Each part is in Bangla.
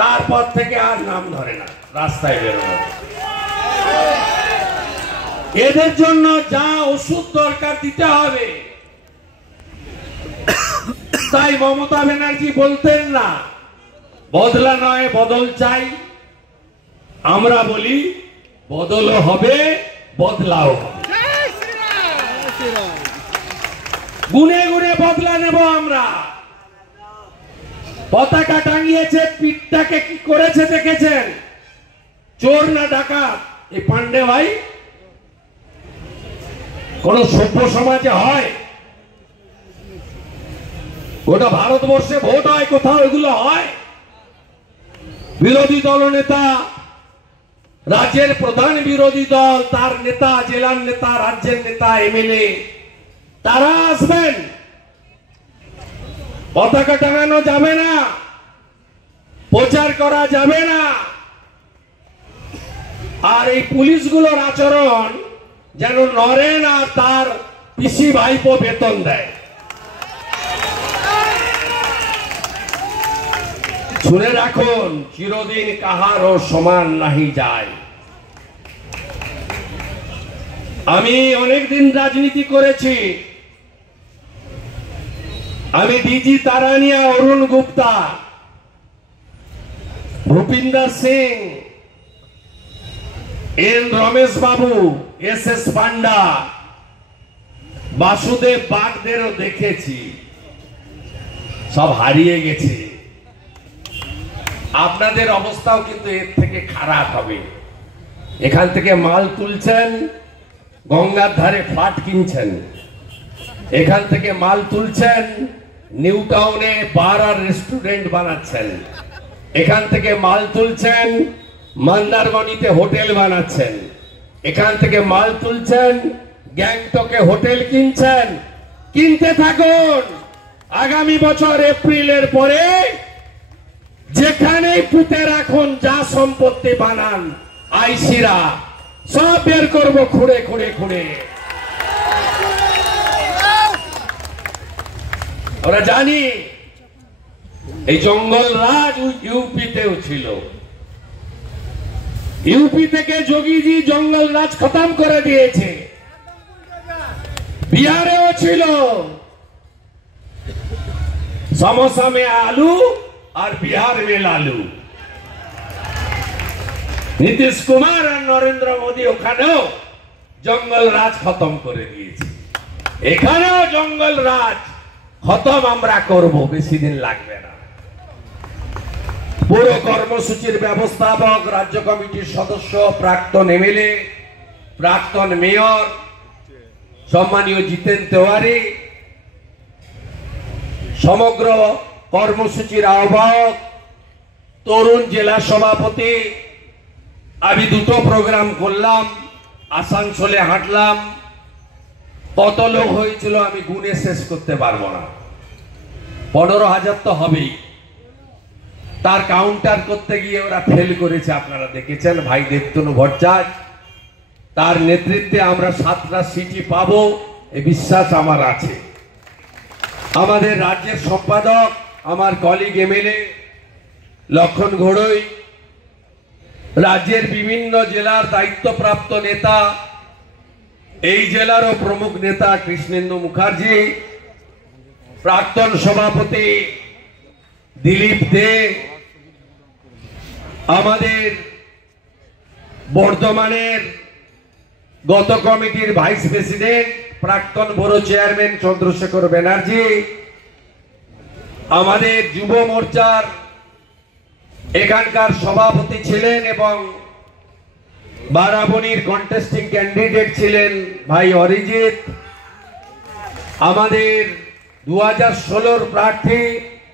তারপর থেকে আর নাম ধরে না রাস্তায় বেরোনো। এদের জন্য যা ওষুধ দরকার দিতে হবে। তাই মমতা ব্যানার্জি বলতেন না বদলা নয় বদল চাই, আমরা বলি বদলও হবে বদলাও হবে। গুনে গুনে বদলা নেব আমরা। পতাকা টাঙিয়েছে, পিঠটাকে কি করেছে দেখেছেন? চোর না ডাকাত? এই পান্ডে ভাই কোন সভ্য সমাজে হয়? গোটা ভারতবর্ষে ভোট হয়, কোথাও এগুলো হয়? বিরোধী দল নেতা, রাজ্যের প্রধান বিরোধী দল, তার নেতা, জেলার নেতা, রাজ্যের নেতা, এমএলএ, তারা আসবেন। পতাকা টাঙানো যাবে না, প্রচার করা যাবে না। আর এই পুলিশগুলোর আচরণ যেন নরেন আর তার পিসি ভাইপো বেতন দেয়। শুনে রাখুন, চিরদিন কাহারও সমান নাহি যায়। আমি অনেকদিন রাজনীতি করেছি। আমি ডিজি তারানিয়া, অরুণ গুপ্তা, ভূপিন্দর সিং, এন রমেশ বাবু, এস পান্ডা, বাসুদেব বাগদেরও দেখেছি। সব হারিয়ে গেছে। আপনাদের অবস্থাও কিন্তু এর থেকে খারাপ হবে। এখান থেকে মাল তুলছেন, গঙ্গার ধারে ফ্ল্যাট কিনছেন। এখান থেকে মাল তুলছেন, নিউ টাউনে বার আর রেস্টুরেন্ট বানাচ্ছেন। এখান থেকে মাল তুলছেন, মন্দারমণিতে হোটেল বানাচ্ছেন। এখান থেকে মাল তুলছেন, গ্যাংটকে হোটেল কিনছেন। কিনতে থাকুন। আগামী বছর এপ্রিলের পরে যেখানে পুঁতে রাখুন, যা সম্পত্তি বানান, আইসিরা সব বের করবো খুঁড়ে খুঁড়ে খুঁড়ে। আমরা জানি এই জঙ্গল রাজ ইউপিতেও ছিল। ইউপি থেকে যোগীজি জঙ্গল রাজ খতম করে দিয়েছে। বিহারেও ছিল। समोसा में आलू और बिहार में लालू। নীতিশ কুমার আর নরেন্দ্র মোদী ওখানেও জঙ্গল রাজ খতম করে দিয়েছে। এখানেও জঙ্গল রাজ খতম আমরা করব, বেশি দিন লাগবে না। পুরো কর্মসূচির ব্যবস্থাপক, রাজ্য কমিটির সদস্য, প্রাক্তন এমএলএ, প্রাক্তন মেয়র, সম্মানীয় জিতেন তেওয়ারি, সমগ্র কর্মসূচির আহ্বায়ক, তরুণ জেলা সভাপতি। আমি দুটো প্রোগ্রাম করলাম, আসানসোলে হাঁটলাম। কত লোক হয়েছিল আমি গুনে শেষ করতে পারবো না। 15,000 তো হবেই। তার কাউন্টার করতে গিয়ে ওরা ফেল করেছে, আপনারা দেখেছেন। ভাই দেবতনু ভট্টাচার্য, তার নেতৃত্বে আমরা 7টা সিটি পাবো, এই বিশ্বাস আমার আছে। আমাদের রাজ্যের সম্পাদক, আমার কলিগ এমএলএ লক্ষণ ঘোড়ই, রাজ্যের বিভিন্ন জেলার দায়িত্বপ্রাপ্ত নেতা, এই জেলারও প্রমুখ নেতা কৃষ্ণেন্দু মুখার্জি, প্রাক্তন সভাপতি দিলীপ দে, আমাদের বর্ধমানের গত কমিটির ভাইস প্রেসিডেন্ট, প্রাক্তন বড় চেয়ারম্যান চন্দ্রশেখর ব্যানার্জি, আমাদের যুব মোর্চার এখানকার সভাপতি ছিলেন এবং বারাবণীর কন্টেস্টিং ক্যান্ডিডেট ছিলেন ভাই অরিজিৎ, আমাদের 2016 প্রার্থী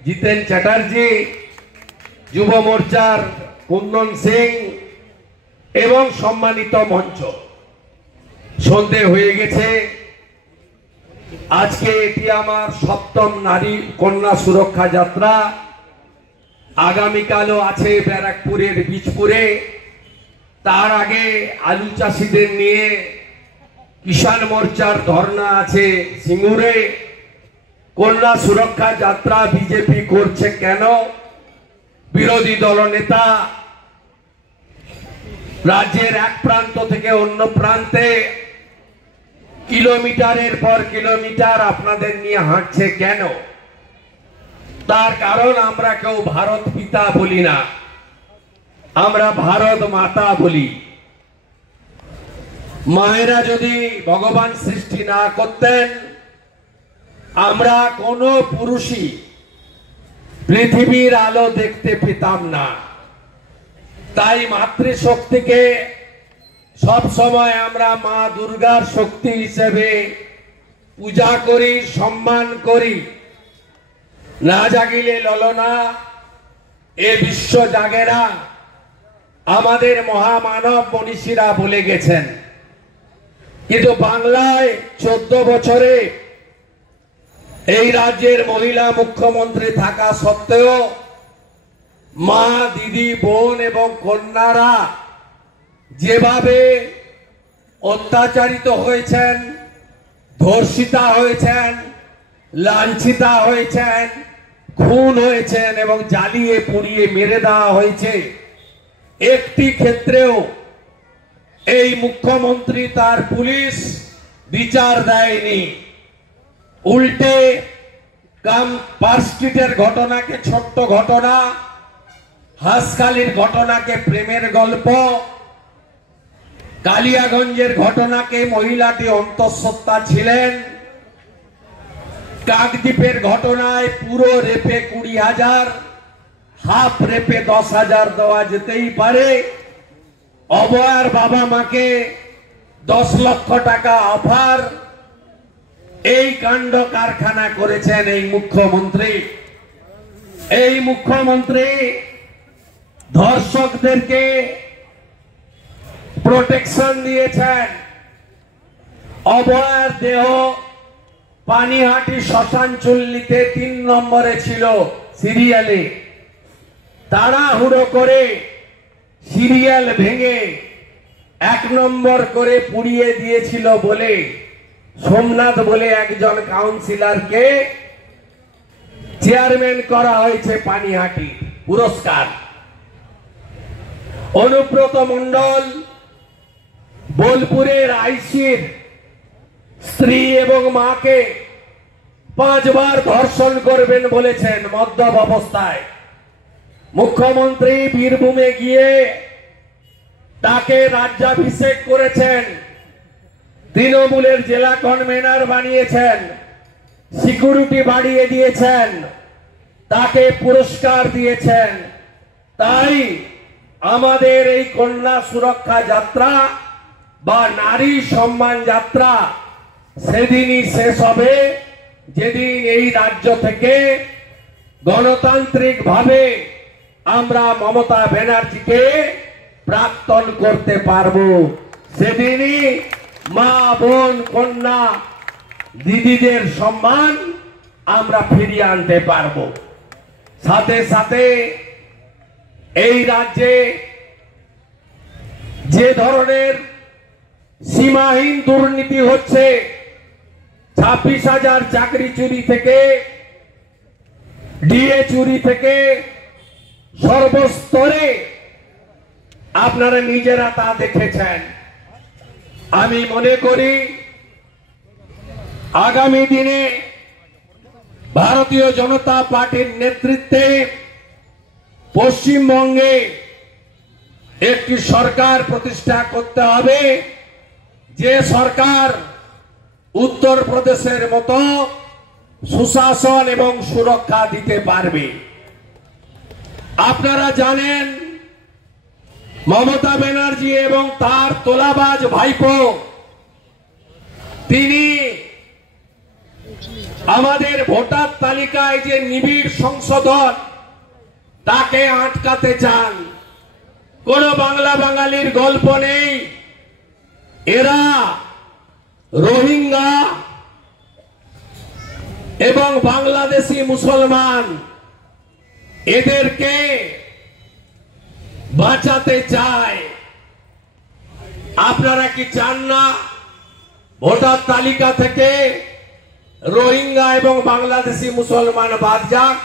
জিতেন চ্যাটার্জি, যুব মোর্চার কুন্দন সিং এবং সম্মানিত মঞ্চ। সন্ধে হয়ে গেছে। আজকে এটি আমার 7ম নারী কন্যা সুরক্ষা যাত্রা। আগামীকালও আছে ব্যারাকপুরের বীজপুরে। তার আগে আলু চাষিদের নিয়ে কিষাণ মোর্চার ধর্ণা আছে সিঙ্গুরে। কন্যা সুরক্ষা যাত্রা বিজেপি করছে কেন? বিরোধী দলনেতা রাজ্যের এক প্রান্ত থেকে অন্য প্রান্তে কিলোমিটারের পর কিলোমিটার আপনাদের নিয়ে হাঁটছে কেন? তার কারণ আমরা কেউ ভারত পিতা বলি না, আমরা ভারত মাতা বলি। মায়েরা যদি ভগবান সৃষ্টি না করতেন, আমরা কোনো পুরুষই পৃথিবীর আলো দেখতে পেতাম না। তাই মাতৃশক্তিকে সব সময় আমরা মা দুর্গার শক্তি হিসেবে পূজা করি, সম্মান করি। না জাগিলে ললনা, এ বিশ্ব জাগেরা, আমাদের মহামানব মনীষীরা বলে গেছেন। কিন্তু বাংলায় 14 বছরে এই রাজ্যের মহিলা মুখ্যমন্ত্রী থাকা সত্ত্বেও মা, দিদি, বোন এবং কন্যারা যেভাবে অত্যাচারিত হয়েছেন, ধর্ষিতা হয়েছেন, লাঞ্ছিতা হয়েছেন, খুন হয়েছেন এবং জ্বালিয়ে পুড়িয়ে মেরে দেওয়া হয়েছে, একটি ক্ষেত্রেও এই মুখ্যমন্ত্রী তার পুলিশ বিচার দেয়নি। উল্টে পার্কস্ট্রিটের ঘটনাকে ছোট্ট ঘটনা, হাসখালির ঘটনাকে প্রেমের গল্প, কালিয়াগঞ্জের ঘটনাকে মহিলাটি অন্তঃসত্ত্বা ছিলেন, কাকদ্বীপের ঘটনায় পুরো রেপে 20,000, হাফ রেপে 10,000 দেওয়া যেতেই পারে, অভয়ার বাবা মাকে 10 লক্ষ টাকা অফার, এই কাণ্ড কারখানা করেছেন এই মুখ্যমন্ত্রী। এই মুখ্যমন্ত্রী ধর্ষকদেরকে প্রোটেকশন দিয়েছেন। অভয়ার দেহ পানিহাটি শ্মশান চুল্লিতে 3 নম্বরে ছিল সিরিয়ালে। তাড়াহুড়ো করে সিরিয়াল ভেঙে 1 নম্বর করে পুড়িয়ে দিয়েছিল বলে সোমনাথ বলে একজন কাউন্সিলরকে চেয়ারম্যান করা হয়েছে পানিহাটি পুরস্কার। অনুব্রত মণ্ডল বোলপুরের আইসির স্ত্রী এবং মাকে 5 বার ধর্ষণ করবেন বলেছেন মদ্যপ অবস্থায়। মুখ্যমন্ত্রী বীরভূমে গিয়ে তাকে রাজ্যাভিষেক করেছেন, তৃণমূলের জেলা কনভেনার বানিয়েছেন, সিকিউরিটি বাড়িয়ে দিয়েছেন, তাকে পুরস্কার দিয়েছেন। তাই আমাদের এই কন্যা সুরক্ষা যাত্রা বা নারী সম্মান যাত্রা সেদিনই শেষ হবে যেদিন এই রাজ্য থেকে গণতান্ত্রিক ভাবে আমরা মমতা ব্যানার্জিকে প্রাক্তন করতে পারবো। সেদিনই মা, বোন, কন্যা, দিদিদের সম্মান আমরা ফিরিয়ে আনতে পারবো। সাথে সাথে এই রাজ্যে যে ধরনের সীমাহীন দুর্নীতি হচ্ছে, 26,000 চাকরি চুরি থেকে, ডিএ চুরি থেকে সর্বস্তরে আপনারা নিজেরা তা দেখেছেন। আমি মনে করি আগামী দিনে ভারতীয় জনতা পার্টির নেতৃত্বে পশ্চিমবঙ্গে একটি সরকার প্রতিষ্ঠা করতে হবে, যে সরকার উত্তরপ্রদেশের মতো সুশাসন এবং সুরক্ষা দিতে পারবে। আপনারা জানেন মমতা ব্যানার্জি এবং তার তোলাবাজ ভাইপো, তিনি আমাদের ভোটার তালিকায় যে নিবিড় সংশোধন তাকে আটকাতে চান। কোন বাংলা বাঙালির গল্প নেই। এরা রোহিঙ্গা এবং বাংলাদেশি মুসলমান, এদেরকে বাঁচাতে চায়। আপনারা কি চান না ভোটার তালিকা থেকে রোহিঙ্গা এবং বাংলাদেশি মুসলমান বাদ যাক?